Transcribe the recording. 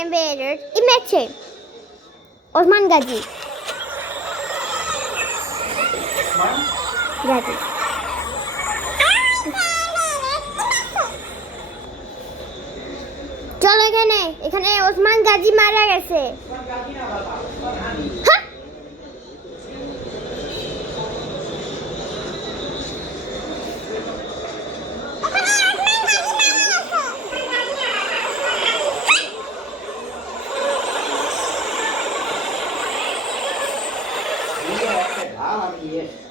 invaders ইমেছে Osman Gazi Gazi চলো এখানে ওসমান গাজী মারা গেছে হ্যাঁ Yes.